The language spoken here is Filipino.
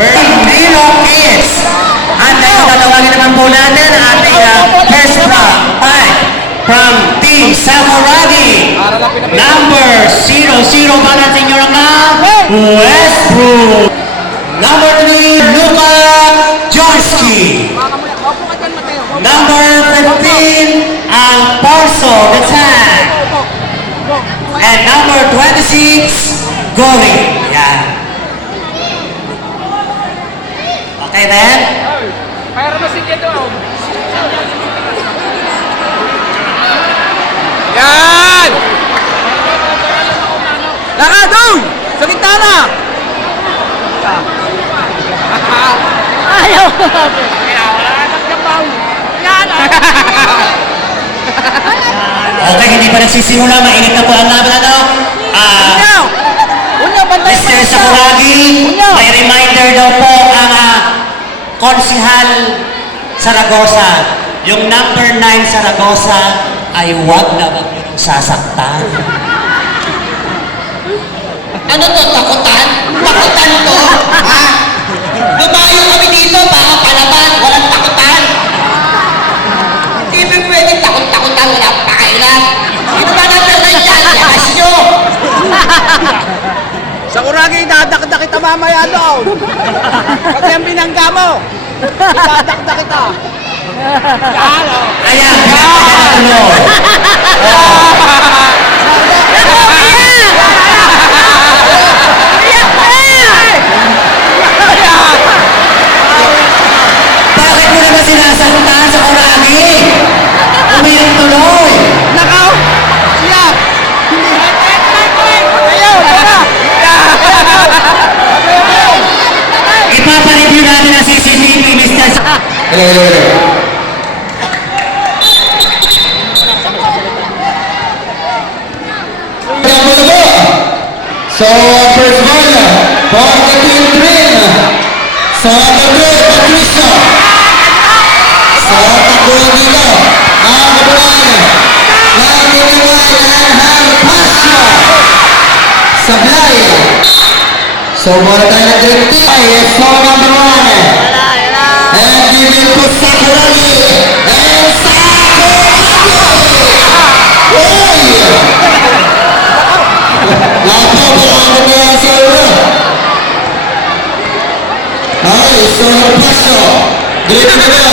Milo Kids. At tatawagin naman po natin ang ating first five from Team Sakuragi. Number 00 para sa inyo Westbrook. Number 3, Luka Jorsky. Number 15, ang Porso, the tag. And number 26, Gori. Yan. Okay, then? Para masigyan doon. Yan! Laka doon! Sa gitna na! Ayaw! Okay, hindi pa nagsisimula. Mainit na po ang laban. Mr. Sakuragi, may reminder daw po ang Konsihal Saragosa. Yung number 9 Saragosa ay wag na wag nyo nang sasaktan. Ano to? Takutan? Takutan to? Ha? Lumayo kami dito para palaban. Walang takutan. Hindi ba pwedeng takot-takutan? Walang pakailan. Hindi ba natin na yan? Lakas nyo! Sakuragi, idadakda kita mamaya doon. Pati ang binangga mo. Idadakda kita. Yan o. Ayan, tuloy. Bakit mo naman sinasaktan sa Kuragi? Umiyak tuloy. Nakaw! Siyak! Ayaw! Ipapareview natin ang CCTV, Mr. Hello. So, first one, for the team train. Sa Madrid, Patricia. Sa takbo dito, ang kabuhan ng Tiniwan Anhang Pasha. Sablay. So, muna tayo ng dream team. So, number 1. And giving to Sakuragi. And Sakuragi! Uy! Lapo pa ang kanya sa ulo. Ay, so, paso. Great to go.